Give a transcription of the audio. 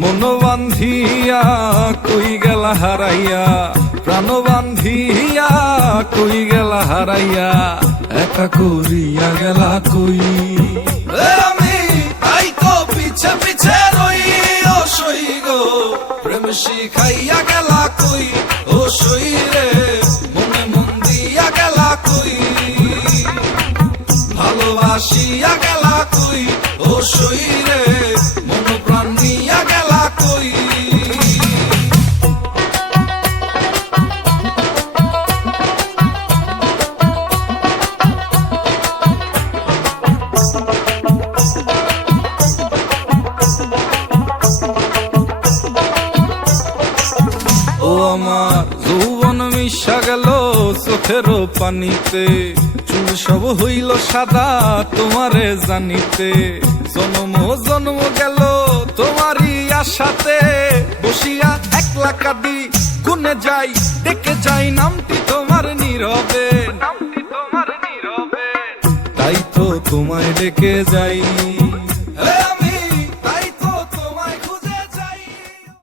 মন বান্ধিয়া কই গেলা হারাইয়া, প্রাণ বান্ধিয়া কই গেলা হারাইয়া, একা করিয়া গেলা কই। আমি তাই তো পিছে পিছে রই ও সই গো, প্রেম শিখাইয়া গেলা কই ও সই রে, মনে মন দিয়া গেলা কই, ভালোবাসিয়া গেলা কই ও সই রে, মন প্রাণ নিয়া গেলা কই। ও আমার যৌবন মিশা গেল চোখের পানিতে, চুল সব হইল সাদা তোমারে জানিতে, জন্ম জন্ম গেল তোমারই আশাতে, বসিয়া একলা কাঁদি গুনে যাই, ডেকে যাই নামটি তোমার নীরবে, তাই তো তোমায় ডেকে যাই।